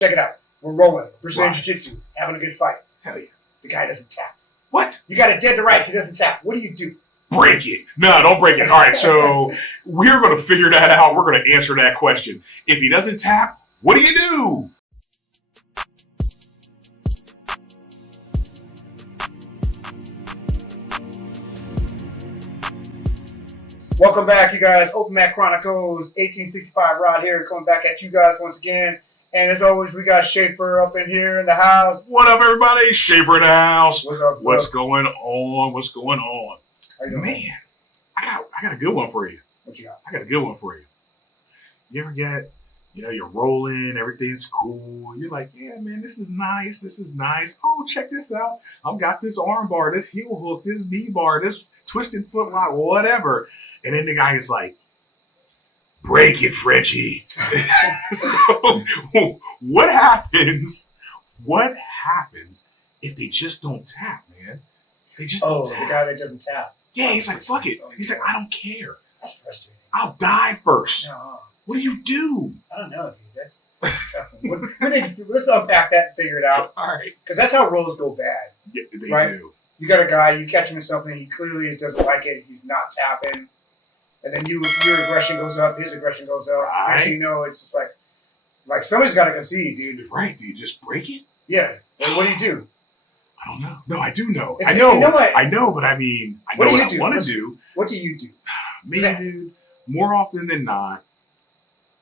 Check it out. We're rolling. Brazilian Right. Jiu-Jitsu. Having a good fight. Hell yeah. The guy doesn't tap. What? You got it dead to rights. He doesn't tap. What do you do? Break it. No, don't break it. All right, so we're going to figure that out. We're going to answer that question. If he doesn't tap, what do you do? Welcome back, you guys. Open Mat Chronicles, 1865 Rod here, coming back at you guys once again. And as always, we got Schaefer up in here in the house. What up, everybody? Shaper in the house. What's up, What's going on? What's going on? How you doing? Man, I got a good one for you. What you got? I got a good one for you. You ever get, you're rolling, everything's cool. You're like, yeah, man, this is nice. This is nice. Oh, check this out. I've got this arm bar, this heel hook, this knee bar, this twisted foot lock, whatever. And then the guy is like, break it, Frenchie. So, what happens? What happens if they just don't tap, man? They just don't tap. The guy that doesn't tap. Yeah, he's like, fuck it. He's like, I don't care. That's frustrating. I'll die first. No, What do you do? I don't know, dude. That's a tough one. Let's unpack that and figure it out. All right. Because that's how rolls go bad. Yeah, they Right. do. You got a guy, you catch him in something, he clearly doesn't like it, he's not tapping. And then your aggression goes up, his aggression goes up. Right. Next thing you know, it's just like somebody's got to concede, dude. Right. Do you just break it? Yeah. Like, what do you do? I don't know. No, I do know. It's- I know. you know what? I know, but I mean, I What know do what you I do? want to do. What do you do? Me, dude, more often than not,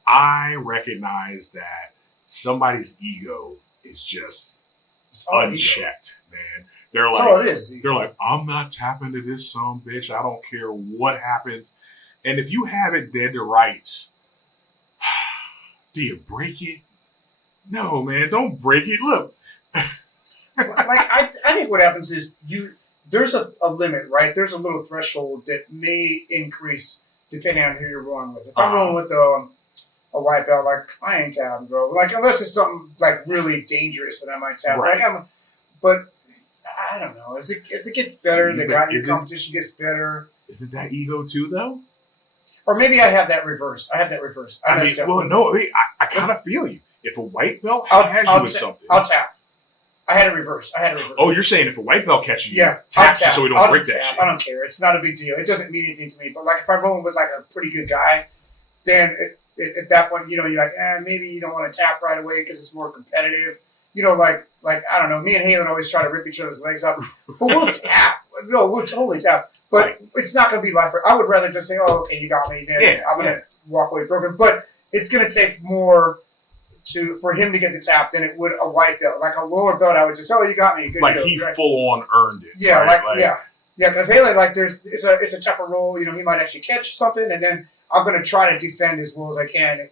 I recognize that somebody's ego is just unchecked, man. They're That's all like, it is. they're like, I'm not tapping to this son bitch. I don't care what happens. And if you have it dead to rights, do you break it? No, man, don't break it. Look. I think what happens is there's a limit, right? There's a little threshold that may increase depending on who you're rolling with. If I'm rolling with a white belt, like I ain't tapping, bro. Like unless it's something like really dangerous, then I might tap. Right. But I don't know. As it gets better, the competition gets better. Isn't that ego too, though? Or maybe I have that reverse. I messed up. I kind of feel you. If a white belt I'll has you with something, I'll tap. I had a reverse. Oh, you're saying if a white belt catches you, yeah, taps I'll you so we don't I'll break just that tap. shit. I don't care. It's not a big deal. It doesn't mean anything to me. But like if I'm rolling with like a pretty good guy, then at that point, you're like, maybe you don't want to tap right away because it's more competitive. Like I don't know. Me and Halen always try to rip each other's legs off, but we'll tap. No, we'll totally tap. But it's not going to be life. I would rather just say, "Oh, okay, you got me." Then I'm going to walk away broken. But it's going to take more for him to get the tap than it would a white belt. Like a lower belt, I would just, "Oh, you got me." Good like deal. he full on earned it. Yeah, right? yeah. Because Halen, it's a tougher role. He might actually catch something, and then I'm going to try to defend as well as I can.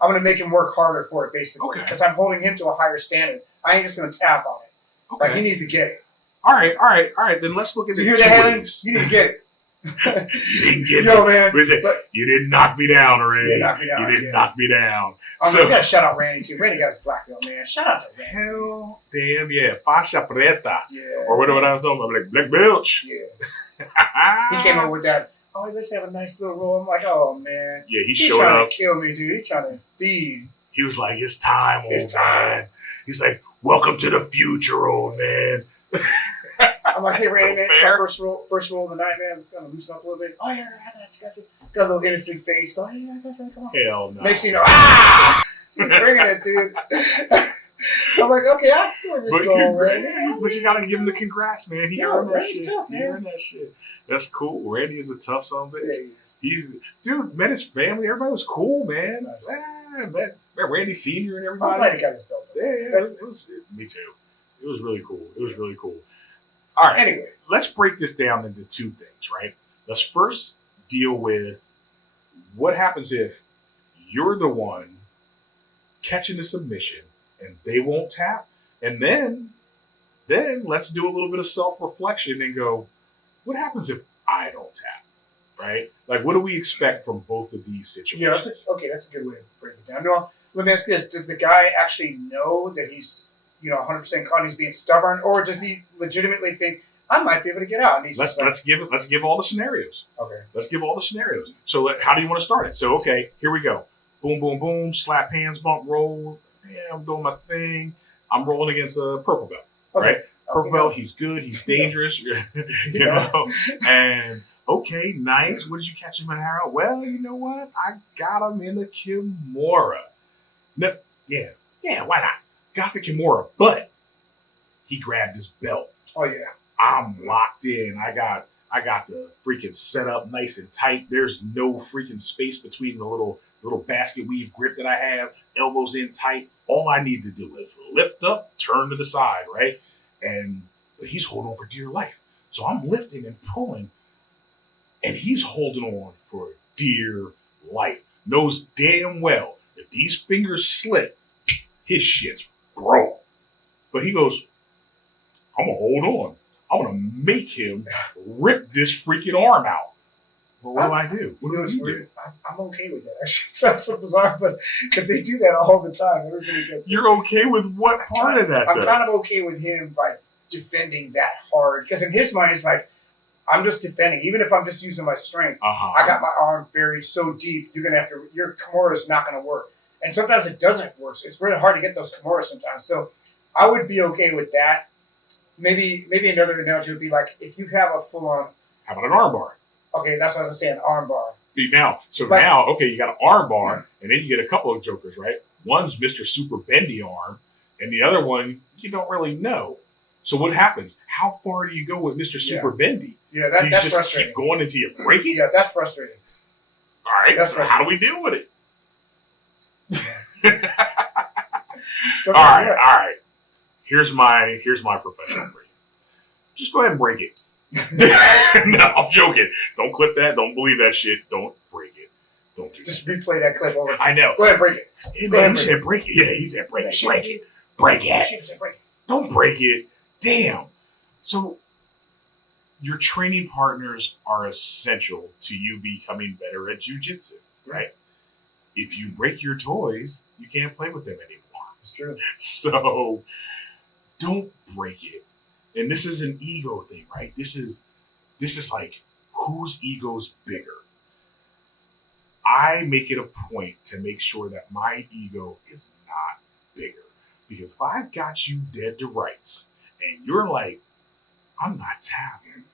I'm going to make him work harder for it, basically, because I'm holding him to a higher standard. I ain't just going to tap on it. Okay. Like he needs to get it. All right. Then let's look at You the hear that, Helen? You need to get it. You didn't get Yo, it. man. You didn't knock me down, Ray. You didn't knock me down, You didn't yeah. knock me down. We got to shout out Randy, too. Randy got his black belt, man. Shout out to Randy. Hell damn yeah. Fascia preta. Yeah. Or whatever I was talking about. Like, black belt. Yeah. He came over with that. Oh, let's have a nice little roll. I'm like, oh, man. Yeah, he He's showed trying up. to kill me, dude. He's trying to feed. He was like, it's time, old It's man. He's like, welcome to the future, old man. I'm like, hey, That's Randy, so man, it's fair. my first roll of the night, man. I'm going to loosen up a little bit. Oh, yeah, I got you. Got a little innocent face. Oh, yeah, I got you. Come on. Hell no. Makes you know, ah! You're bringing it, dude. I'm like, okay, I scored this goal, Randy. But you gotta give him the congrats, man. He earned that Randy's shit. tough, He man. earned that shit. That's cool. Randy is a tough son of a bitch. Yeah, Dude, met his family. Everybody was cool, man. Nice. Met Randy Senior and everybody. I'm glad he got his belt. Yeah, it was me too. It was really cool. All right. Anyway, let's break this down into two things, right? Let's first deal with what happens if you're the one catching the submission and they won't tap, and then let's do a little bit of self-reflection and go, what happens if I don't tap, right? Like, what do we expect from both of these situations? yeah, that's a good way to break it down. No, let me ask this: does the guy actually know that he's 100% caught? He's being stubborn, or does he legitimately think I might be able to get out? And he's Let's give all the scenarios. Okay. Let's give all the scenarios. So how do you want to start it? So okay, here we go. Boom, boom, boom. Slap hands, bump, roll. Yeah, I'm doing my thing. I'm rolling against a purple belt, Okay. right? Purple Okay. belt, he's good, he's dangerous, you know. And okay, nice. What did you catch him in arrow? Well, you know what? I got him in the Kimura. No, yeah, why not? Got the Kimura, but he grabbed his belt. Oh yeah. I'm locked in. I got the freaking setup nice and tight. There's no freaking space between the little basket weave grip that I have. Elbows in tight. All I need to do is lift up, turn to the side, right? And he's holding on for dear life. So I'm lifting and pulling, and he's holding on for dear life. Knows damn well if these fingers slip, his shit's broke. But he goes, I'm gonna hold on. I'm gonna make him rip this freaking arm out. Well, what do I do? What do you do? I'm okay with that. Actually, it sounds so bizarre, but because they do that all the time. Everybody does. You're okay with what part of that? I'm kind of okay with him like defending that hard because in his mind, it's like I'm just defending, even if I'm just using my strength. I got my arm buried so deep, you're gonna have to. Your Kimura is not gonna work, and sometimes it doesn't work. So it's really hard to get those Kimuras sometimes. So I would be okay with that. Maybe another analogy would be like if you have a full on. How about an arm bar? Okay, that's what I was saying, arm bar. Now, okay, you got an arm bar, and then you get a couple of jokers, right? One's Mr. Super Bendy arm, and the other one you don't really know. So what happens? How far do you go with Mr. Super Bendy? Yeah, that's just frustrating. Keep going until you break it? Yeah, that's frustrating. All right, that's so how do we deal with it? So, all right. Here's my professional for you. Just go ahead and break it. No, I'm joking. Don't clip that. Don't believe that shit. Don't break it. Don't do just that. Just replay that clip over. I know. Go ahead and break it. Hey, man, he said break it. Yeah, he said break it. Break it. Break it. Don't break it. Damn. So your training partners are essential to you becoming better at jiu-jitsu, right? If you break your toys, you can't play with them anymore. It's true. So don't break it. And this is an ego thing, right? This is like whose ego's bigger. I make it a point to make sure that my ego is not bigger. Because if I've got you dead to rights and you're like, I'm not tapping.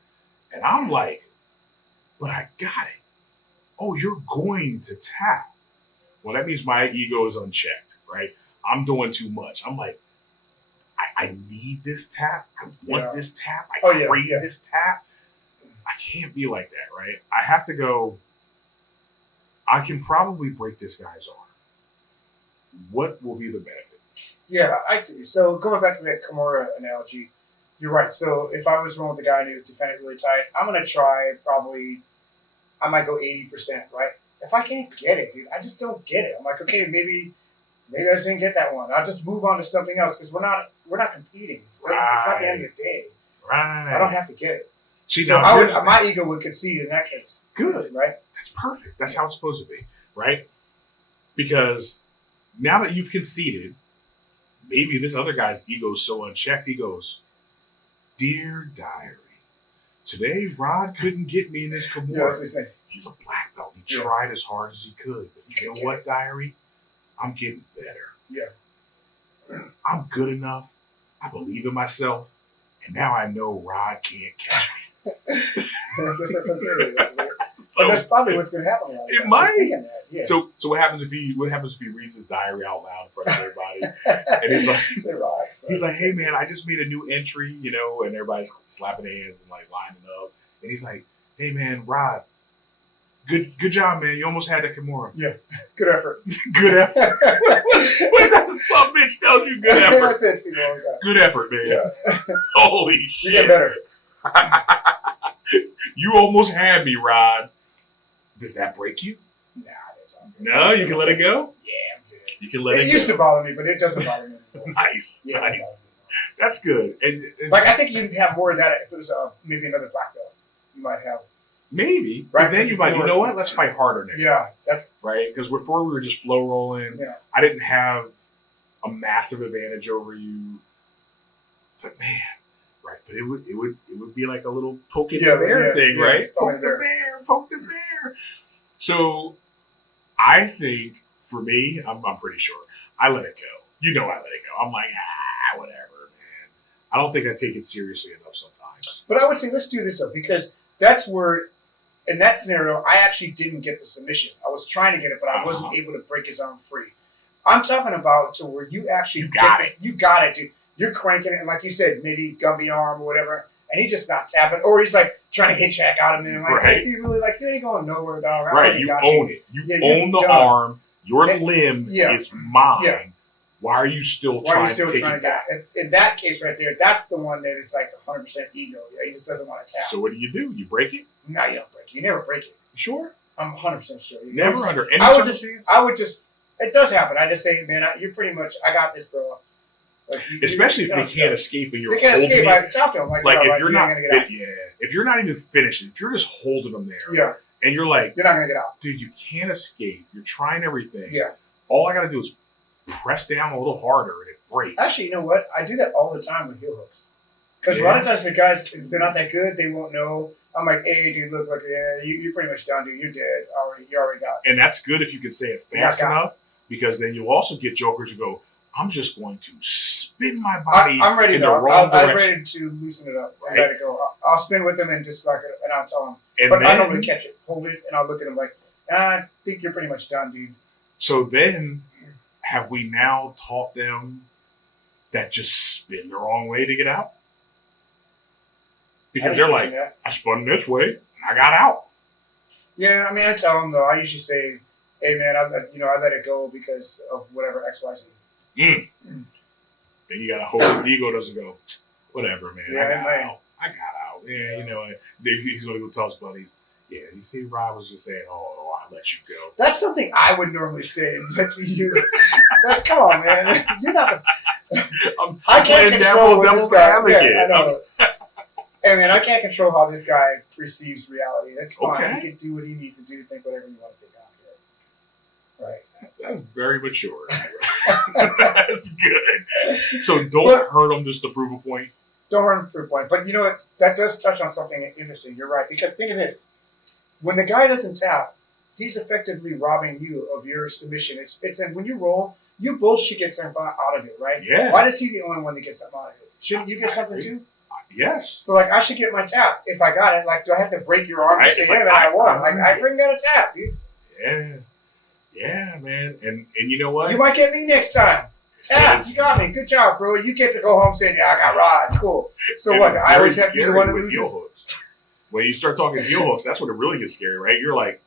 And I'm like, but I got it. Oh, you're going to tap. Well, that means my ego is unchecked, right? I'm doing too much. I'm like, I need this tap. I want this tap. I crave this tap. I can't be like that, right? I have to go, I can probably break this guy's arm. What will be the benefit? Yeah, I see. So going back to that Kimura analogy, you're right. So if I was rolling with the guy and he was defending really tight, I'm going to try probably, I might go 80%, right? If I can't get it, dude, I just don't get it. I'm like, okay, maybe I just didn't get that one. I'll just move on to something else because we're not competing. It's not the end of the day. Right. I don't have to get it. See, so my ego would concede in that case. Good. Right? That's perfect. That's how it's supposed to be, right? Because now that you've conceded, maybe this other guy's ego is so unchecked, he goes, Dear Diary, today Rod couldn't get me in this Kimura. He's a black belt. He tried as hard as he could. But you know what, Diary? I'm getting better. Yeah. I'm good enough. I believe in myself. And now I know Rod can't catch me. I guess that's okay. So that's probably what's going to happen. It might. Yeah. So what happens if he reads his diary out loud in front of everybody? And he's like, hey man, I just made a new entry, and everybody's slapping hands and like lining up. And he's like, hey man, Rod, good job, man. You almost had that Kimura. Yeah. Good effort. Good effort. When that some bitch tells you good effort. Good effort, man. Yeah. Holy shit. You get better. You almost had me, Rod. Does that break you? Nah, that's not good. No, you can let it go? Yeah, I'm good. You can let it go. It used to bother me, but it doesn't bother me anymore. Nice. That's good. And like, I think you'd have more of that if it was maybe another black belt. You might have. Maybe. Right. Then you might, you know what? Let's fight harder next time. Yeah, that's right. Because before we were just flow rolling. Yeah. I didn't have a massive advantage over you. But man, right. But it would be like a little poke the bear thing, right? Poke the bear. So I think for me, I'm pretty sure I let it go. You know I let it go. I'm like, whatever, man. I don't think I take it seriously enough sometimes. But I would say let's do this though, because that's where, in that scenario, I actually didn't get the submission. I was trying to get it, but I wasn't able to break his arm free. I'm talking about to where you actually you got it, dude. You're cranking it, and like you said, maybe Gumby arm or whatever, and he's just not tapping, or he's like trying to hitchhike out of him. Like, hey, you really like you ain't going nowhere, dog. Right, you own it. You own the arm. Your limb is mine. Yeah. Why are you still trying to take it back? In that case right there, that's the one that it's like 100% ego. Yeah, he just doesn't want to tap. So what do? You break it? No, you don't break it. You never break it. You sure? I'm 100% sure. Never under any circumstances? I would just, it does happen. I just say, man, you're pretty much, I got this, girl. Like, especially if they can't escape and you're holding them. They can't escape. I can talk to them. Like if you're not, if you're not even finishing, if you're just holding them there, and you're like, you're not gonna get out, dude. You can't escape. You're trying everything. Yeah. All I gotta do is press down a little harder and it breaks. Actually, you know what? I do that all the time with heel hooks. Because a lot of times the guys, if they're not that good, they won't know. I'm like, hey, dude, look, you're pretty much done, dude. You're dead already. You already got it. And that's good if you can say it fast enough, because then you'll also get jokers who go, I'm just going to spin my body I'm ready in the wrong direction. I'm ready to loosen it up and let it go. I'll spin with them and just like, and I'll tell them. And but then, I don't really catch it. Hold it, and I'll look at them like, I think you're pretty much done, dude. So then, have we now taught them that just spin the wrong way to get out? Because they're like, I spun this way, and I got out. Yeah, I mean, I tell them though. I usually say, hey man, I let it go because of whatever X, Y, Z. Then you gotta hope his ego doesn't go, whatever, man. Yeah, I got out. Yeah, you know what? He's gonna go tell his buddies. Yeah, you see, Rob was just saying, "Oh, I let you go." That's something I would normally say to you. Come on, man. You're not. I can't control devil's advocate. Yeah, I know. Hey, man, I can't control how this guy perceives reality. That's fine. Okay. He can do what he needs to do, think whatever you want to think out here. Right. That's very mature. That's good. So don't hurt him just to prove a point. Don't hurt him to prove a point. But you know what? That does touch on something interesting. You're right. Because think of this. When the guy doesn't tap, he's effectively robbing you of your submission. It's when you roll, you both should get something out of it, right? Yeah. Why is he the only one that gets something out of it? Shouldn't you get something too? Yes. So like I should get my tap if I got it. Like, do I have to break your arm to say, hey, man, I won? Like I freaking got a tap, dude. Yeah. Yeah, man. And you know what? You might get me next time. Tap, you got me. Good job, bro. You get to go home saying, yeah, I got robbed. Cool. So what? I always have to be the one that loses. When you start talking heel hooks, that's when it really gets scary, right? You're like,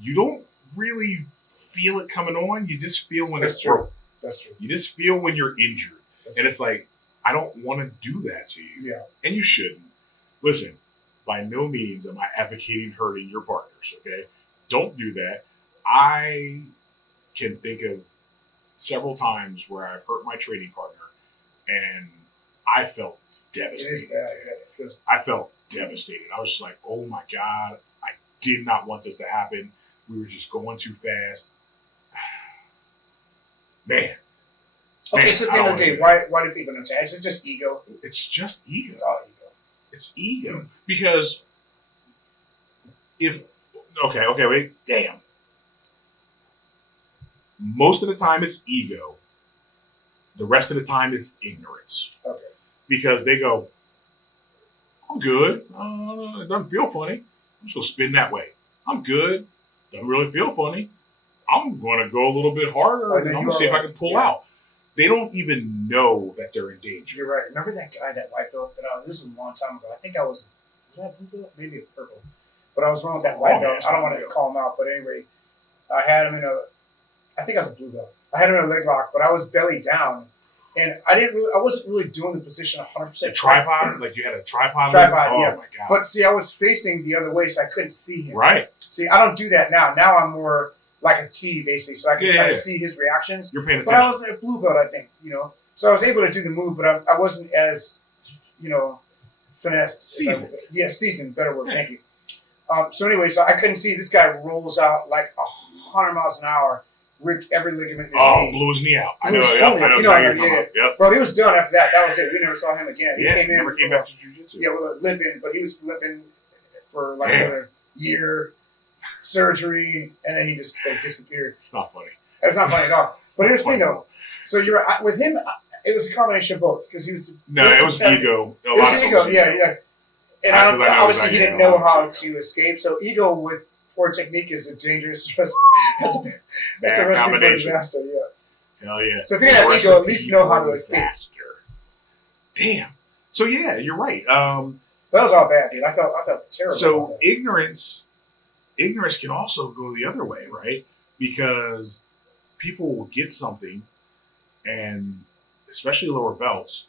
you don't really feel it coming on. You just feel when it's broke. That's true. You just feel when you're injured. And it's like, I don't want to do that to you. Yeah. And you shouldn't. Listen, by no means am I advocating hurting your partners, okay? Don't do that. I can think of several times where I've hurt my training partner and I felt devastated. I felt devastated. I was just like, oh my God, I did not want this to happen. We were just going too fast. Man. Okay, so at the end of the day, why do people not tap? Is it just ego? It's just ego. It's all ego. It's ego. Because wait, damn. Most of the time it's ego. The rest of the time it's ignorance. Okay. Because they go, I'm good. It doesn't feel funny. I'm just going to spin that way. I'm good. Doesn't really feel funny. I'm going to go a little bit harder and I'm going to see if I can pull out. They don't even know that they're in danger. You're right. Remember that guy, that white belt? This was a long time ago. I think I was that blue belt? Maybe a purple. But I was wrong with that white belt. I don't want to call him out, but anyway, I had him I think I was a blue belt. I had him in a leg lock, but I was belly down. And I wasn't really doing the position 100%. The tripod? Like you had a tripod? Tripod, yeah. Oh my God. But see, I was facing the other way, so I couldn't see him. Right. See, I don't do that now. Now I'm more like a T, basically, so I can try to see his reactions. You're paying attention. But I was a blue belt, I think, So I was able to do the move, but I wasn't as, finessed. Seasoned. Seasoned. Better word. Yeah. Thank you. So anyway, so I couldn't see. This guy rolls out like 100 miles an hour, ripped every ligament in his knee. Blew his knee out. I know. Yep. Bro, he was done after that. That was it. We never saw him again. He never came back to jiu-jitsu. Yeah, limping, but he was limping for like another year. Surgery, and then he just disappeared. It's not funny. It's not funny at all. But here's the thing, though. So you're right. With him, it was a combination of both because he was. No, it was ego. It was ego. Yeah. And obviously he didn't know how to escape. So ego with poor technique is a dangerous. That's a recipe for disaster. Yeah. Hell yeah. So if you're gonna have ego, at least know how to escape. Damn. So yeah, you're right. That was all bad, dude. I felt terrible. So ignorance can also go the other way, right? Because people will get something, and especially lower belts,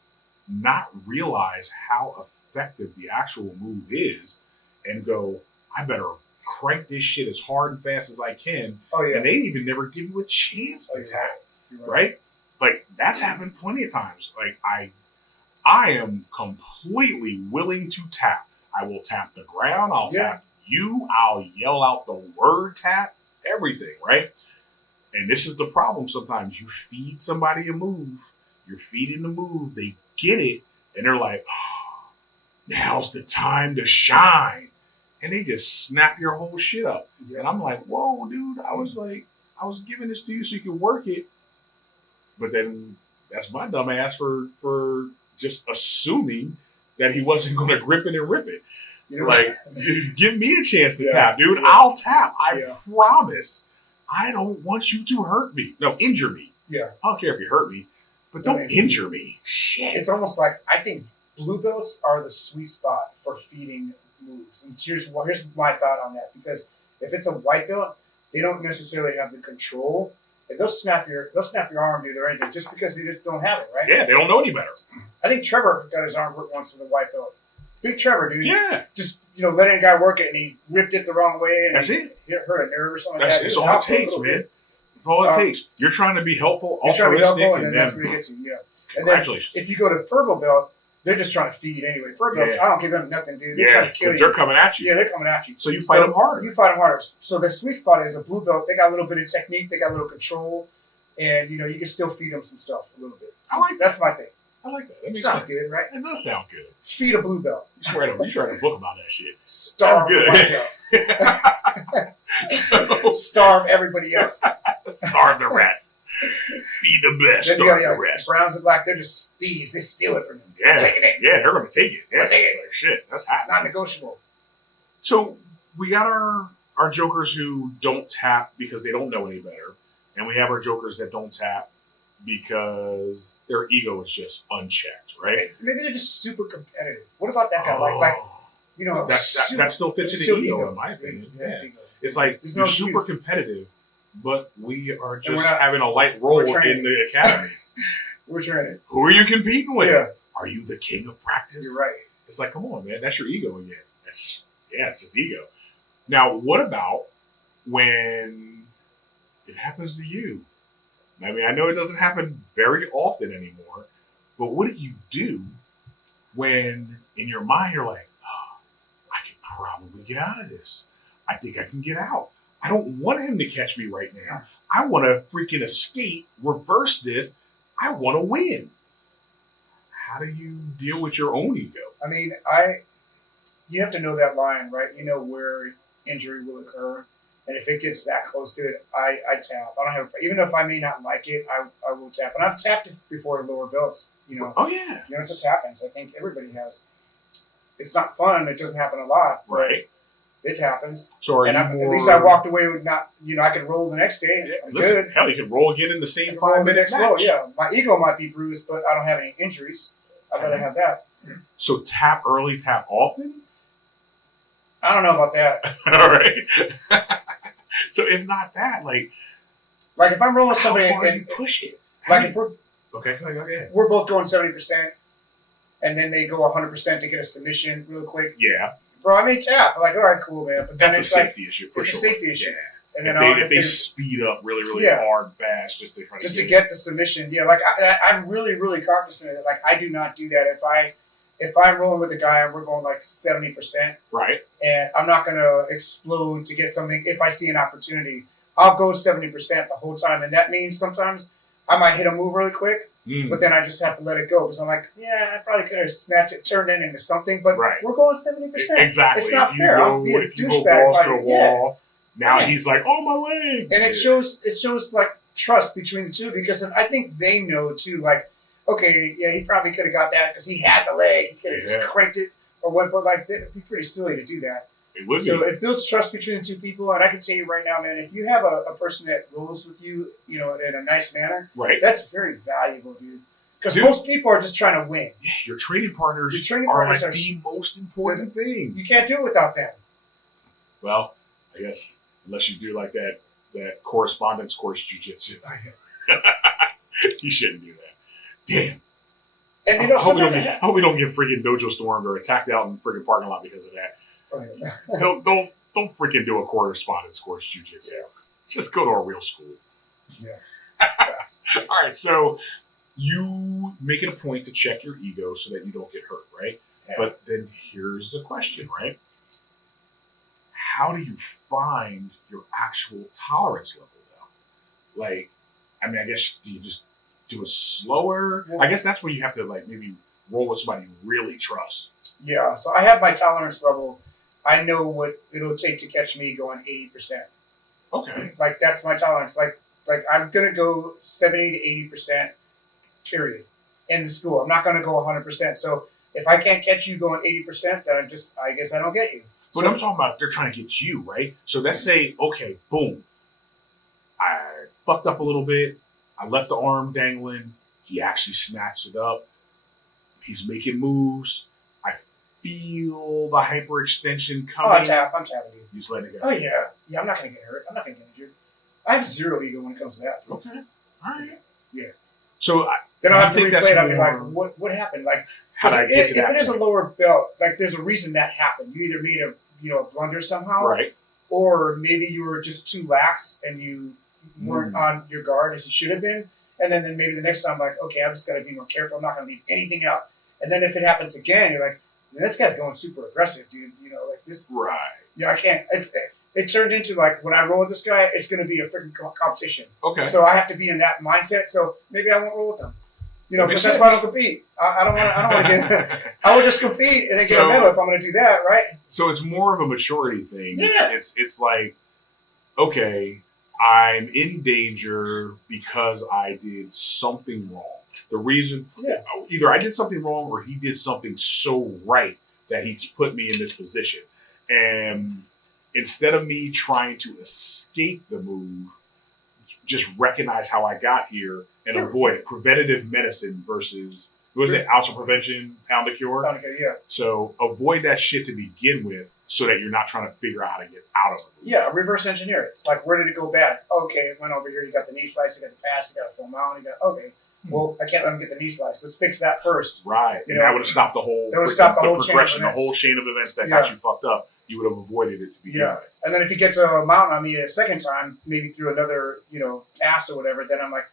not realize how effective the actual move is, and go, I better crank this shit as hard and fast as I can. Oh yeah. And they even never give you a chance to tap, right? Like that's happened plenty of times. Like I am completely willing to tap. I will tap the ground. I'll tap you. I'll yell out the word tap. Everything, right? And this is the problem. Sometimes you feed somebody a move. You're feeding the move. They get it, and they're like, oh, "Now's the time to shine," and they just snap your whole shit up. Yeah. And I'm like, "Whoa, dude! I was giving this to you so you could work it." But then that's my dumb ass for just assuming that he wasn't going to grip it and rip it. Like, just give me a chance to tap, dude. Yeah. I'll tap. I promise. I don't want you to hurt me. No, injure me. Yeah. I don't care if you hurt me, but don't injure me. Shit. It's almost like, I think blue belts are the sweet spot for feeding moves. And here's my thought on that. Because if it's a white belt, they don't necessarily have the control. And they'll snap your arm, dude, or anything, just because they just don't have it, right? Yeah, they don't know any better. I think Trevor got his arm ripped once with a white belt. Big Trevor, dude. Yeah. Just, letting a guy work it, and he ripped it the wrong way, and that's it. He hurt a nerve or something like that. That's all it takes, man. That's all it takes. You're trying to be helpful, altruistic, and then that's where he gets you. Yeah. Congratulations. And then if you go to purple belt, they're just trying to feed anyway. Purple belts, I don't give them nothing, dude. They're trying to kill you. They're coming at you. Yeah, they're coming at you. So you fight them harder. You fight them harder. So the sweet spot is a blue belt. They got a little bit of technique. They got a little control. And, you can still feed them some stuff a little bit. So I like that. That's my thing. I like that. That sounds good, right? It does sound good. Feed a blue belt. You should write a book about that shit. Starve Starve everybody else. Starve the rest. Feed the best. Starve the rest. Browns and black, they're just thieves. They steal it from them. Yeah. They're taking it. Yeah, they're going to take it. Yeah, take it. Like, shit, that's It's not negotiable. So we got our jokers who don't tap because they don't know any better. And we have our jokers that don't tap because their ego is just unchecked, right? Maybe they're just super competitive. What about that guy? That still fits in the ego, in my opinion. Yeah. It's like you're super competitive, but we are just having a light role in the academy. We're training. Who are you competing with? Yeah. Are you the king of practice? You're right. It's like, come on, man, that's your ego again. It's just ego. Now, what about when it happens to you? I mean, I know it doesn't happen very often anymore, but what do you do when in your mind you're like, oh, I could probably get out of this. I think I can get out. I don't want him to catch me right now. I want to freaking escape, reverse this. I want to win. How do you deal with your own ego? I mean, you have to know that line, right? You know where injury will occur. And if it gets that close to it, I tap. I don't have, even if I may not like it, I will tap. And I've tapped it before in lower belts, Oh yeah. It just happens. I think everybody has. It's not fun. It doesn't happen a lot. Right. It happens. So at least I walked away with not, I could roll the next day. Yeah, good. Hell, you can roll again in the same 5-minute match. Roll, yeah. My ego might be bruised, but I don't have any injuries. I'd rather have that. So tap early, tap often? I don't know about that. All right. So if not that, like if I'm rolling somebody and you push it, if we're okay, we're both going 70%, and then they go 100% to get a submission real quick. Yeah, bro, I may tap. I'm like, all right, cool, man. But then that's a safety issue for sure. It's a safety issue. Yeah. And then if they speed up really hard, fast, just to get the submission. Yeah, I'm really, really cognizant of it. Like I do not do that. If I'm rolling with a guy and we're going 70%, right, and I'm not going to explode to get something. If I see an opportunity, I'll go 70% the whole time, and that means sometimes I might hit a move really quick, but then I just have to let it go because I'm like, I probably could have snatched it, turned it into something, but we're going 70%. Exactly. It's not fair. I'll be a douchebag. Now he's like, oh, my leg. And it shows trust between the two because I think they know too. Like, okay, yeah, he probably could have got that because he had the leg. He could have just cranked it or what. But like, it'd be pretty silly to do that. It would be. So it builds trust between the two people. And I can tell you right now, man, if you have a person that rolls with you, you know, in a nice manner, right? That's very valuable, dude. Because most people are just trying to win. Yeah, your training partners are like the most important thing. You can't do it without them. Well, I guess unless you do like that correspondence course jiu-jitsu. You shouldn't do that. Damn. And you know, I hope we don't get freaking dojo stormed or attacked out in the freaking parking lot because of that. Don't freaking do a correspondence course jiu-jitsu. Yeah. Just go to a real school. Yeah. All right, so you make it a point to check your ego so that you don't get hurt, right? Yeah. But then here's the question, right? How do you find your actual tolerance level, though? Like, I mean, I guess, do you just do it slower? Yeah. I guess that's where you have to, like, maybe roll with somebody you really trust. Yeah, so I have my tolerance level. I know what it'll take to catch me going 80%. Okay. Like, that's my tolerance. Like I'm going to go 70 to 80%, period, in the school. I'm not going to go 100%. So if I can't catch you going 80%, then I guess I don't get you. But I'm talking about they're trying to get you, right? So let's say, okay, boom. I fucked up a little bit. I left the arm dangling. He actually snatched it up. He's making moves. I feel the hyperextension coming. Oh, I'm tapping you. You just let it go. Oh, yeah. Yeah, I'm not going to get hurt. I'm not going to get injured. I have zero ego when it comes to that. Okay. All right. Yeah. So then I'll have to replay it. I'll be like, what happened? Like, how did I get to that? If it is a lower belt, like, there's a reason that happened. You either made a blunder somehow, right? Or maybe you were just too lax and you weren't on your guard as you should have been. And then maybe the next time, like, okay, I'm just got to be more careful. I'm not going to leave anything out. And then if it happens again, you're like, this guy's going super aggressive, dude. You know, like this. Right. Yeah, I can't. It turned into like when I roll with this guy, it's going to be a freaking competition. Okay. So I have to be in that mindset. So maybe I won't roll with him. You know, because that's why I don't compete. I don't want to get. I would just compete and then get a medal if I'm going to do that, right? So it's more of a maturity thing. Yeah. It's like, okay, I'm in danger because I did something wrong. The reason, either I did something wrong or he did something so right that he's put me in this position. And instead of me trying to escape the move, just recognize how I got here and avoid preventative medicine versus, what was it, ounce of prevention, pound of cure? Pound of cure, yeah. So avoid that shit to begin with so that you're not trying to figure out how to get out of it. Yeah, reverse engineer it. Like, where did it go bad? Okay, it went over here. You got the knee slice, you got the pass, you got a full mount, you got, okay. Well, I can't let him get the knee slice. Let's fix that first. Right. You know, that would have stopped the whole progression, the whole chain of events that got you fucked up. You would have avoided it to begin with. And then if he gets a mount on me a second time, maybe through another, pass or whatever, then I'm like,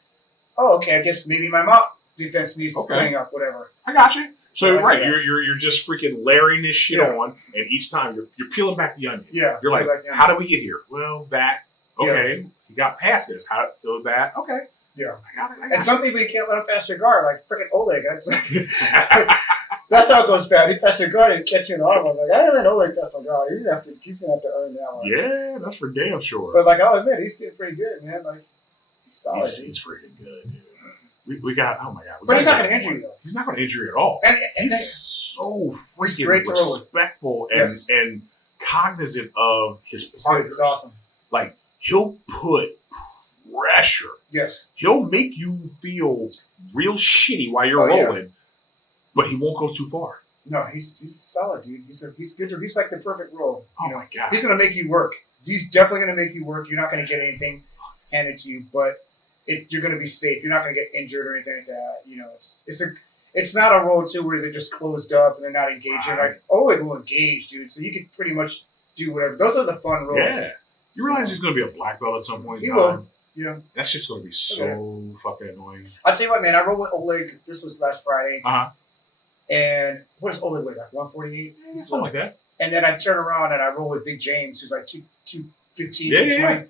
oh, okay, I guess maybe my mount defense needs cleaning up, whatever. I got you. So you're just freaking layering this shit on, and each time you're peeling back the onion. Yeah. You're like, how did we get here? Well, that. Okay, you got past this. How so that? Okay. Yeah. I got it. And some people you can't let them pass your guard, like freaking Oleg. That's how it goes bad. He passed your guard and catch you in the arm. I'm like, I didn't let Oleg pass my guard. He's gonna have to earn that one. Yeah, that's for damn sure. But like, I'll admit, he's getting pretty good, man. Like, he's solid. He's freaking good, dude. We got, oh my God. But he's not going to injure you, though. He's not going to injure you at all. And he's so freaking respectful and cognizant of his partners. It's awesome. Like, he'll put pressure. Yes. He'll make you feel real shitty while you're rolling, but he won't go too far. No, he's solid, dude. He's good. He's like the perfect roll. Oh my God. He's going to make you work. He's definitely going to make you work. You're not going to get anything handed to you, but you're going to be safe. You're not going to get injured or anything like that. You know, it's not a roll too where they're just closed up and they're not engaging. Right. Like Oleg will engage, dude. So you can pretty much do whatever. Those are the fun rolls. Yeah. You realize he's going to be a black belt at some point in time? He will. Yeah. That's just going to be so fucking annoying. I'll tell you what, man. I rolled with Oleg. This was last Friday. Uh-huh. And what is Oleg weigh? Like 148? Something like that. And then I turn around and I roll with Big James, who's like 215, yeah, 220. Yeah.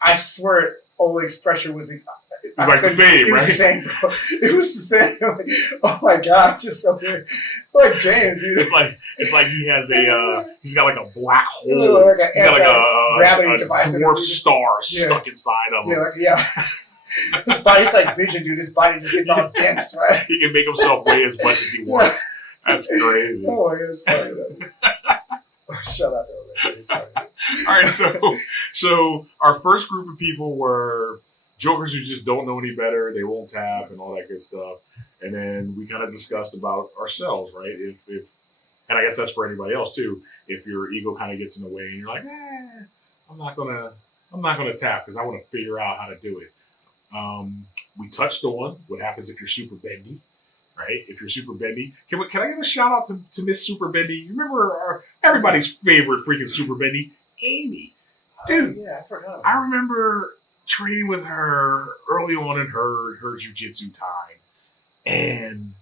I swear Oleg's pressure was like the same, it right? Was the same, bro. It was the same. Like, oh my God, just so weird. Like James, dude. It's like he has he's got like a black hole. Like he's got like a gravity device dwarf star stuck inside of him. Yeah, His body's like vision, dude. His body just gets all dense, right? He can make himself weigh as much as he wants. That's crazy. Oh, it was funny. Shout out to him. All right, so our first group of people were jokers who just don't know any better. They won't tap and all that good stuff. And then we kind of discussed about ourselves, right? If and I guess that's for anybody else too. If your ego kind of gets in the way and you're like, I'm not gonna tap because I want to figure out how to do it. We touched on what happens if you're super bendy, right? If you're super bendy, can I give a shout out to Miss Super Bendy? You remember everybody's favorite freaking Super Bendy, Amy, dude. Yeah, I forgot. I remember training with her early on in her jiu-jitsu time, and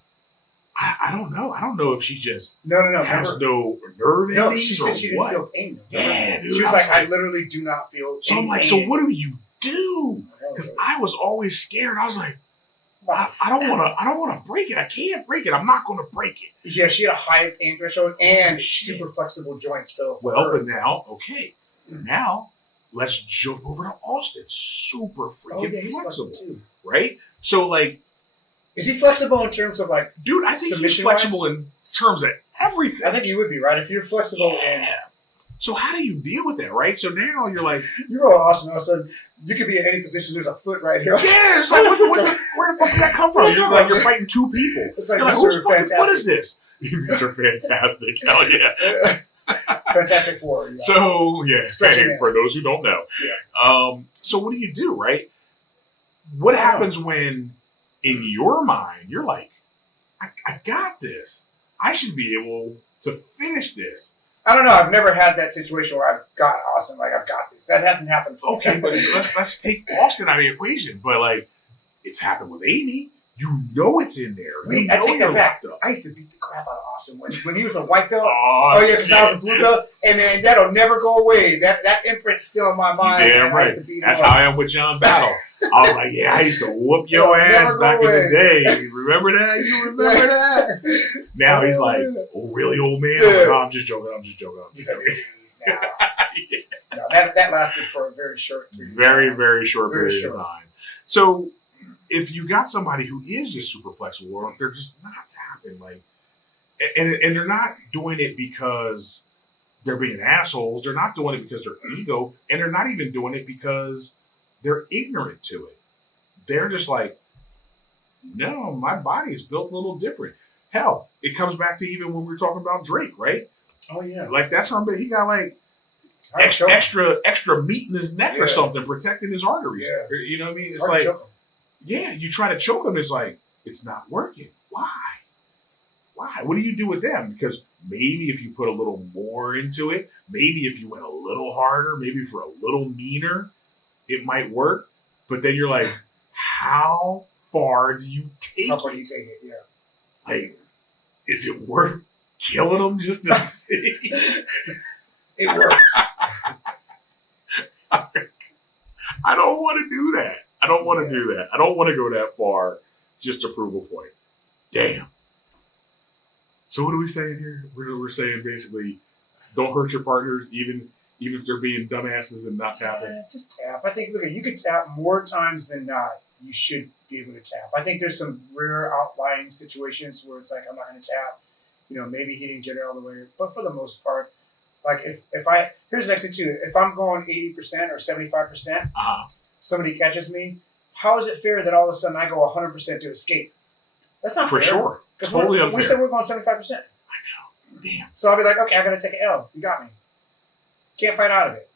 I don't know. I don't know if she just no has no nerve No, endings she or said she didn't what. feel pain. Yeah, dude. She was like, I literally do not feel. So I'm like, pain. so what do you do? Because I was always scared. I was like, I don't want to break it. I can't break it. I'm not going to break it. Yeah, she had a high pain threshold and super flexible joints. So but now let's jump over to Austin. Super freaking flexible, too. Right? So like, is he flexible in terms of like, dude? I think he's flexible in terms of everything. I think he would be, right? If you're flexible and. So how do you deal with that, right? So now you're like, you're all awesome. All of a sudden, you could be in any position. There's a foot right here. Yeah, it's like, where the fuck did that come from? You're fighting two people. It's like, Mr. Fantastic. What is this? Mr. Fantastic. Hell yeah. Fantastic Four. Yeah. So, yeah, for those who don't know. Yeah. So what do you do, right? What happens when, in your mind, you're like, I got this. I should be able to finish this. I don't know. I've never had that situation where I've got awesome. Like, I've got this. That hasn't happened for me. Okay, but let's take Austin out of the equation. But, like, it's happened with Amy. You know it's in there. Wait, I take that back. I used to beat the crap out of Austin when he was a white belt. Oh yeah, because I was a blue belt. And then that'll never go away. That imprint's still in my mind. Damn right. That's how I am with John Battle. I was like, I used to whoop your ass back in the day. You remember that? You remember that? Now he's like, really, old man? Yeah. Like, I'm just joking. He's like, now. No, that lasted for a very short period. Very short period of time. So if you got somebody who is just super flexible, or if they're just not tapping, like, and they're not doing it because they're being assholes, they're not doing it because they're ego, and they're not even doing it because they're ignorant to it. They're just like, no, my body is built a little different. Hell, it comes back to even when we were talking about Drake, right? Oh yeah. Like that's something he got like extra meat in his neck or something, protecting his arteries. Yeah. You know what I mean? It's like, yeah, you try to choke him, it's like, it's not working. Why? What do you do with them? Because maybe if you put a little more into it, maybe if you went a little harder, maybe for a little meaner, it might work. But then you're like, how far do you take it? How far do you take it? Yeah. Like, is it worth killing them just to see? It works. I don't want to do that. I don't want to do that. I don't want to go that far just to prove a point. Damn. So what are we saying here? We're saying basically, don't hurt your partners, even if they're being dumbasses and not tapping. Just tap. I think, look, you can tap more times than not. You should be able to tap. I think there's some rare outlying situations where it's like, I'm not going to tap. You know, maybe he didn't get it all the way. But for the most part, like here's the next thing too. If I'm going 80% or 75%, somebody catches me, how is it fair that all of a sudden I go 100% to escape? That's not fair. For sure. Totally unfair. We said we're going 75%. I know. Damn. So I'll be like, okay, I got to take an L. You got me. Can't fight out of it.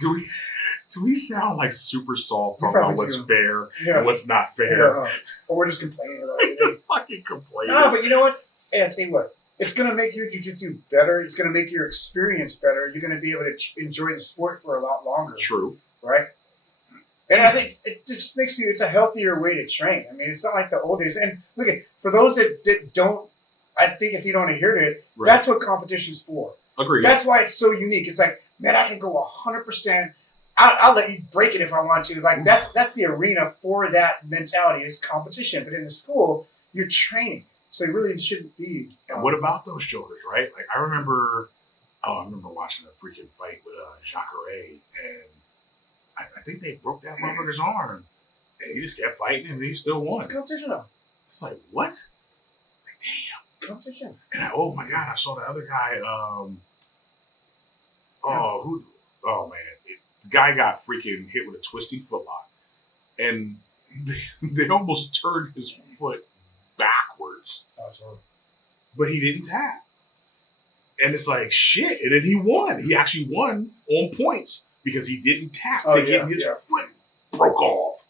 Do we sound like super soft talking about what's fair and what's not fair? Yeah. Or we're just complaining about it. Just fucking complaining. No, but you know what? Hey, I'll tell you what. It's going to make your jiu-jitsu better. It's going to make your experience better. You're going to be able to enjoy the sport for a lot longer. True. Right? And I think it just makes it's a healthier way to train. I mean, it's not like the old days. And look, for those that don't, I think if you don't adhere to it, that's what competition's for. Agreed. That's why it's so unique. It's like, man, I can go 100%. I'll let you break it if I want to. Like, that's the arena for that mentality is competition. But in the school, you're training. So you really shouldn't be. And what about those shoulders, right? Like, I remember watching a freaking fight with Jacare, and I think they broke that motherfucker's arm. And he just kept fighting and he still won. Competition though. It's like, what? Like, damn. Competition. And oh my God, I saw the other guy. Oh man. The guy got freaking hit with a twisting footlock. And they almost turned his foot backwards. Awesome. But he didn't tap. And it's like, shit. And then he won. He actually won on points because he didn't tap to get his foot broke off.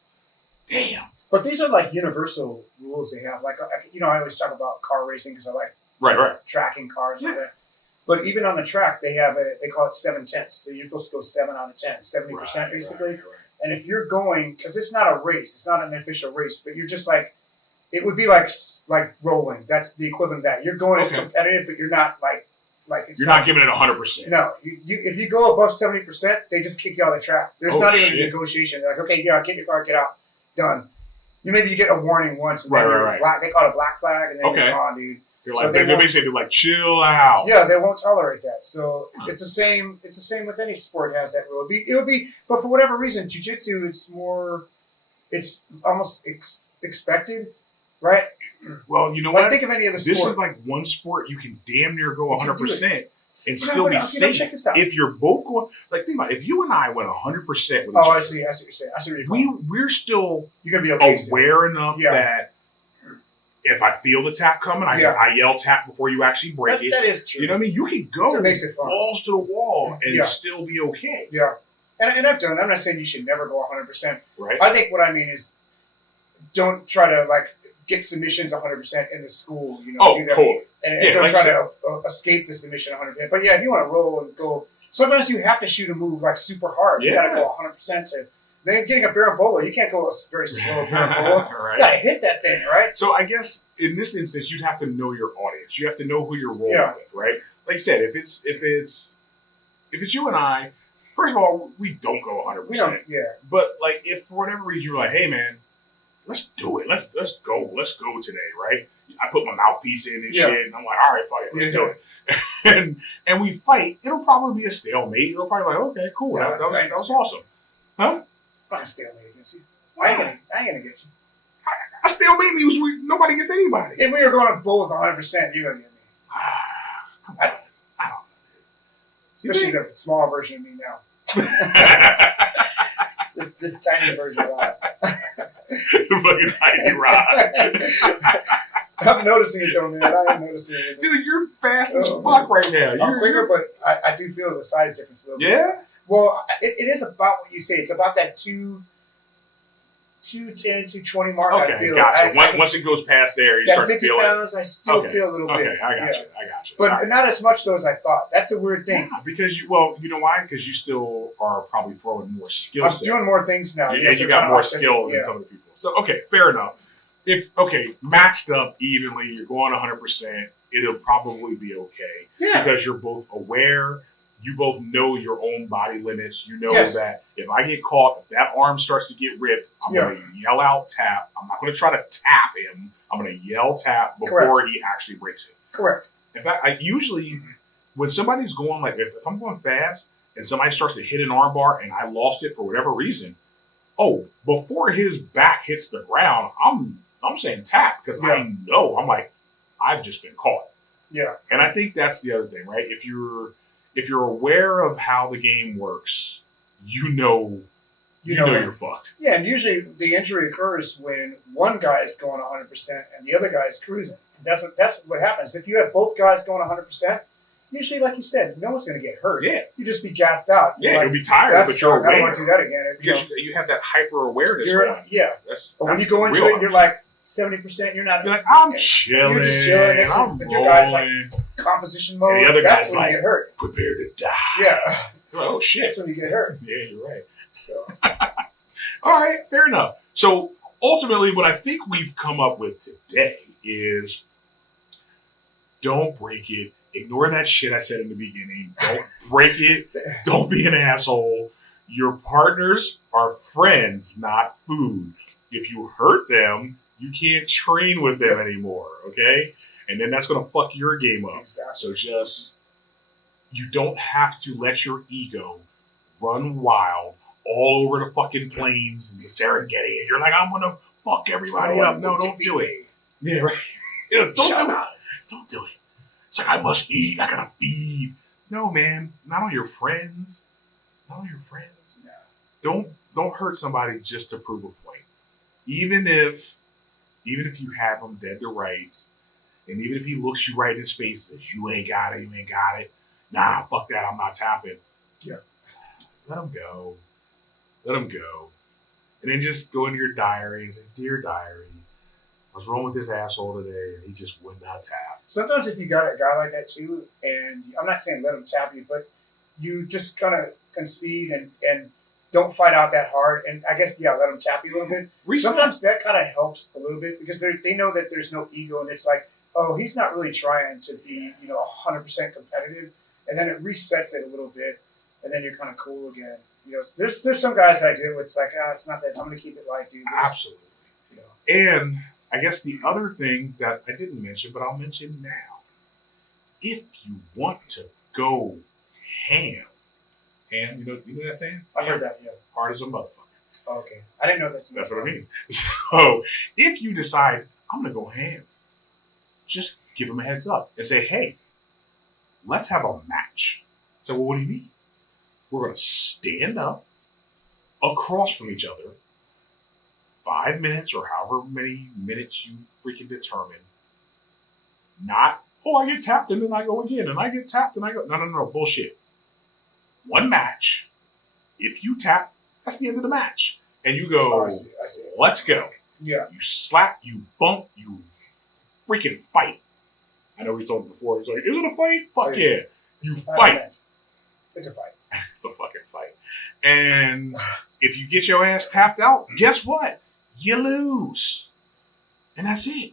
Damn. But these are like universal rules they have. Like, I always talk about car racing because I like tracking cars and that. But even on the track, they call it 7/10. So you're supposed to go 7 out of 10, 70% basically. Right. And if you're going, because it's not a race, it's not an official race, but you're just like, it would be like rolling. That's the equivalent of that. You're going as competitive, but you're not like you're not giving it 100%. No, if you go above 70%, they just kick you out of the track. There's not even a negotiation. They're like, okay, yeah, get your car, get out, done. Maybe you get a warning once, and then they call it a black flag, and then you're gone, dude. They're like, they basically like, chill out. Yeah, they won't tolerate that. So it's the same. It's the same with any sport has that rule. It would be, but for whatever reason, jiu-jitsu it's almost expected, right? Well, you know what? Think of any other sport. This is like one sport you can damn near go 100% and still be safe. If you're both going, like, think about it. If you and I went 100% with each other. I see what you're saying. We're still you're gonna be aware enough that if I feel the tap coming, I yell tap before you actually break it. That is true. You know what I mean? You can go makes it fun. balls to the wall and still be okay. Yeah. And I've done that. I'm not saying you should never go 100%. Right. I think what I mean is don't try to get submissions 100% in the school. Do that. Totally. And don't try to escape the submission 100%. But yeah, if you want to roll and go, sometimes you have to shoot a move super hard. Yeah. You got to go 100% to. Then getting a berimbolo, you can't go a very slow berimbolo. Right. You got to hit that thing, right? So I guess in this instance, you'd have to know your audience. You have to know who you're rolling with, right? Like I said, if it's you and I, first of all, we don't go 100%. We don't, But like, if for whatever reason you're like, hey man, let's do it. Let's go today, right? I put my mouthpiece in and shit, and I'm like, all right, fuck it, let's do it. and we fight. It'll probably be a stalemate. It'll probably be like, okay, cool, that was awesome, huh? I'm not a stalemate against you. I ain't gonna get you. A stalemate means nobody gets anybody. If we were going both 100%, you're gonna get me. I don't know. Especially the small version of me now. this tiny version of that. The fucking tiny rod. I'm noticing it though, man. I am noticing it. Dude, you're fast as fuck right now. I'm quicker, but I do feel the size difference a little bit. Yeah? Well, it is about what you say. It's about that 210, 220 mark. Okay, I feel. gotcha. Once it goes past there, you start to feel 50 pounds, I still feel a little bit. Okay, I got you. But not as much though as I thought. That's a weird thing. Yeah, because you know why? Because you still are probably throwing more skill. I'm doing more things now. And you got more skill than some of the people. So okay, fair enough. If matched up evenly, you're going 100%. It'll probably be okay. Yeah. Because you're both aware. You both know your own body limits. You know that if I get caught, if that arm starts to get ripped, I'm going to yell out tap. I'm not going to try to tap him. I'm going to yell tap before he actually breaks it. Correct. In fact, I usually, when somebody's going, like if I'm going fast and somebody starts to hit an arm bar and I lost it for whatever reason, before his back hits the ground, I'm saying tap because I know, I'm like, I've just been caught. Yeah. And I think that's the other thing, right? If you're aware of how the game works, you know you're fucked. Yeah, and usually the injury occurs when one guy is going 100% and the other guy is cruising. That's what happens. If you have both guys going 100%, usually, like you said, no one's going to get hurt. Yeah. You just be gassed out. Yeah, you'll be tired, but you're aware. I don't want to do that again. Because you have that hyper awareness going. Yeah. But when you go into it, you're like 70%. You're like, I'm chilling. You're just chilling. I'm but your guy's like composition mode. And the other that's guy's when like, you get hurt. Prepare to die. Yeah. Oh, shit. That's when you get hurt. Yeah, you're right. So. All right, fair enough. So ultimately, what I think we've come up with today is don't break it. Ignore that shit I said in the beginning. Don't break it. Don't be an asshole. Your partners are friends, not food. If you hurt them, you can't train with them anymore, okay? And then that's going to fuck your game up. Exactly. So you don't have to let your ego run wild all over the fucking plains and the Serengeti, and you're like, I'm gonna fuck everybody up. No, don't do it. Yeah, right. Yeah, don't do it. Don't do it. It's like, I must eat. I gotta feed. No, man. Not on your friends. Not on your friends. No. Don't hurt somebody just to prove a point. Even if you have him dead to rights, and even if he looks you right in his face and says, you ain't got it. Nah, fuck that. I'm not tapping. Yeah. Let him go. And then just go into your diary and say, dear diary, I was rolling with this asshole today and he just would not tap. Sometimes if you got a guy like that too, and I'm not saying let him tap you, but you just kind of concede and don't fight out that hard. And I guess, let him tap you a little bit. Sometimes that kind of helps a little bit because they know that there's no ego and it's like, oh, he's not really trying to be, 100% competitive. And then it resets it a little bit and then you're kind of cool again. There's some guys that I do where it's like, it's not that. I'm going to keep it light, dude. Absolutely. And I guess the other thing that I didn't mention, but I'll mention now, if you want to go ham, you know that saying? I've heard that, yeah. Hard as a motherfucker. Oh, okay. I didn't know that's what it means. So if you decide, I'm going to go ham, just give them a heads up and say, hey, let's have a match. So, well, what do you mean? We're going to stand up across from each other 5 minutes or however many minutes you freaking determine. Not, I get tapped and then I go again, and I get tapped and I go. No, bullshit. One match. If you tap, that's the end of the match. And you go, I see. Let's go. Yeah. You slap, you bump, you freaking fight. I know we told him before, he's like, is it a fight? Fuck yeah. You fight. It's a fight. It's a fucking fight. And if you get your ass tapped out, guess what? You lose. And that's it.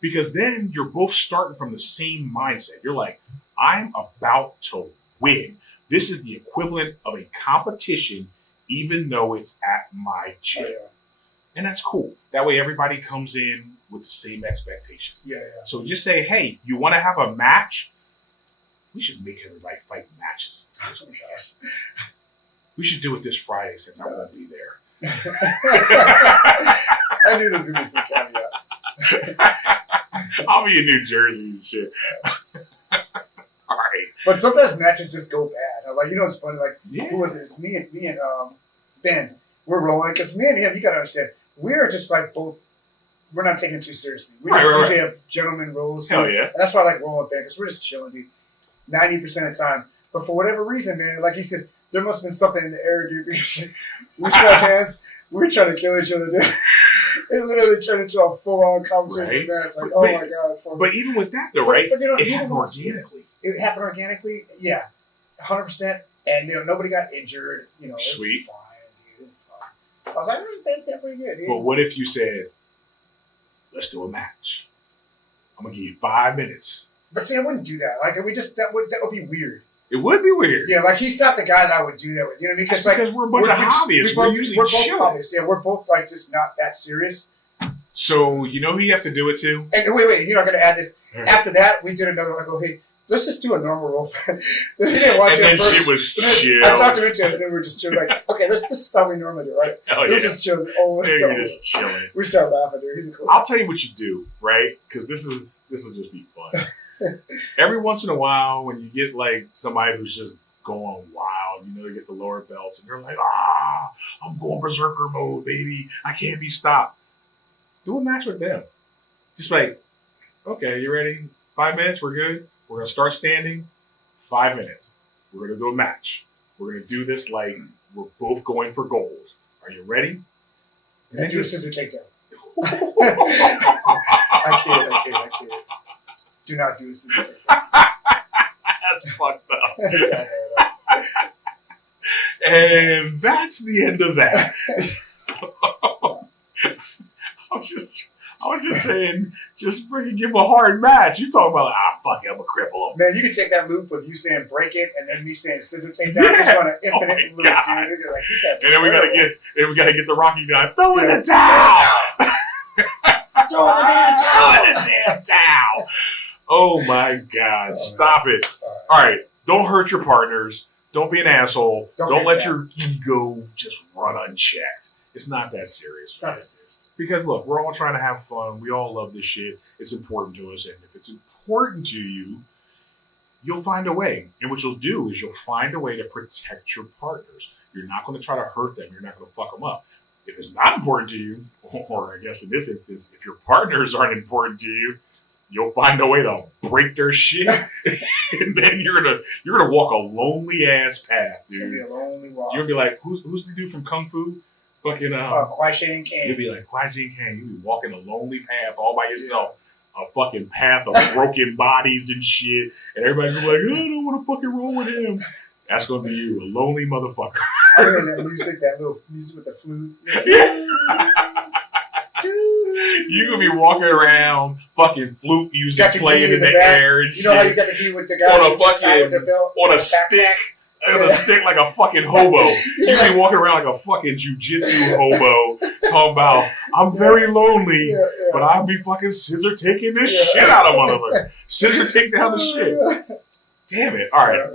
Because then you're both starting from the same mindset. You're like, I'm about to win. This is the equivalent of a competition, even though it's at my gym. Yeah. And that's cool. That way everybody comes in with the same expectations. Yeah. So just say, hey, you want to have a match? We should make everybody fight matches. We should do it this Friday since I won't be there. I knew this was going to be some caveat. I'll be in New Jersey and shit. All right. But sometimes matches just go bad. Like, it's funny. Like, who was it? It's me and Ben. We're rolling. Because me and him, you got to understand, we're just like both, we're not taking it too seriously. We just usually have gentleman rolls. Hell yeah. And that's why I like rolling with Ben, because we're just chilling, dude. 90% of the time. But for whatever reason, man, like he says, there must have been something in the air, dude, because we struck hands. We were trying to kill each other, dude. It literally turned into a full-on competition match. Like, oh my God. But even with that, though, right? But it happened organically. It happened organically, yeah. 100%. And, nobody got injured. It's Sweet. Fine, dude. It's fine. I was like, Ben's got pretty good, dude. But what if you said, let's do a match? I'm going to give you 5 minutes. But see, I wouldn't do that. Like, that would be weird. It would be weird. Yeah, like he's not the guy that I would do that with. Because we're a bunch of hobbyists. We're usually both hobbyists. Yeah, we're both like just not that serious. So you know who you have to do it to? And wait, you're not going to add this. After that, we did another one. I go, hey, let's just do a normal role. Then he didn't watch it first. She was chill. I talked him into it, and then we were just chilling. Like, okay, this is how we normally do, right? Hell we're just chilling. You're just chilling. We start laughing, dude. He's a cool. I'll tell you what you do, right? Because this will just be fun. Every once in a while, when you get like somebody who's just going wild, they get the lower belts, and they're like, I'm going berserker mode, baby. I can't be stopped. Do a match with them. Just like, okay, you ready? 5 minutes, we're good. We're going to start standing. 5 minutes. We're going to do a match. We're going to do this like we're both going for gold. Are you ready? And do a scissor takedown. I kid. Do not do a scissor takedown. That's fucked up. And that's the end of that. I was just saying, just freaking give him a hard match. You talking about, fuck it, I'm a cripple him. Man, you could take that loop of you saying break it and then me saying scissor takedown. Just on an infinite loop, dude. Like, and then we gotta get the Rocky guy. Throw in the towel. Throw in the damn towel. Oh my God! Stop it! All right, don't hurt your partners. Don't be an asshole. Don't be let sad. your ego just run unchecked. It's not that serious. It's not as serious. Because look, we're all trying to have fun. We all love this shit. It's important to us. And if it's important to you, you'll find a way. And what you'll do is you'll find a way to protect your partners. You're not going to try to hurt them. You're not going to fuck them up. If it's not important to you, or I guess in this instance, if your partners aren't important to you, you'll find a way to break their shit, and then you're gonna walk a lonely ass path, dude. It's gonna be a lonely walk. You're gonna be like, who's the dude from Kung Fu? Fucking Kwai Shang Kang. You'll be like Kwai Shang Kang. You'll be walking a lonely path all by yourself. A fucking path of broken bodies and shit, and everybody's gonna be like, I don't want to fucking roll with him. That's gonna be you, a lonely motherfucker. I mean, that music, that little music with the flute. You're gonna be walking around, fucking flute music playing in the air and you know how you got the key with the guy on a stick, like a fucking hobo. You're gonna be walking around like a fucking jujitsu hobo, talking about I'm very lonely, but I'll be fucking scissor taking this shit out of motherfuckers. Scissor take down the shit. Damn it. All right.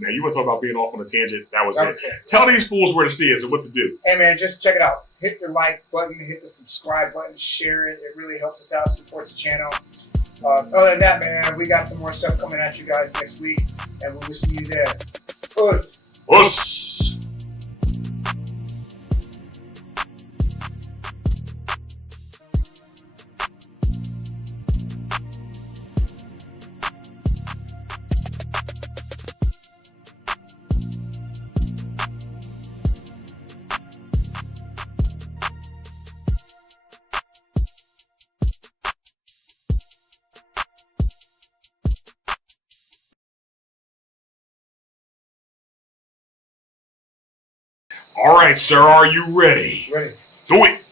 Now, you want to talk about being off on a tangent. That was it. Tell these fools where to see us and what to do. Hey, man, just check it out. Hit the like button, hit the subscribe button, share it. It really helps us out, supports the channel. Other than that, man, we got some more stuff coming at you guys next week, and we will see you there. Us. Us. All right, sir, are you ready? Ready. Do it.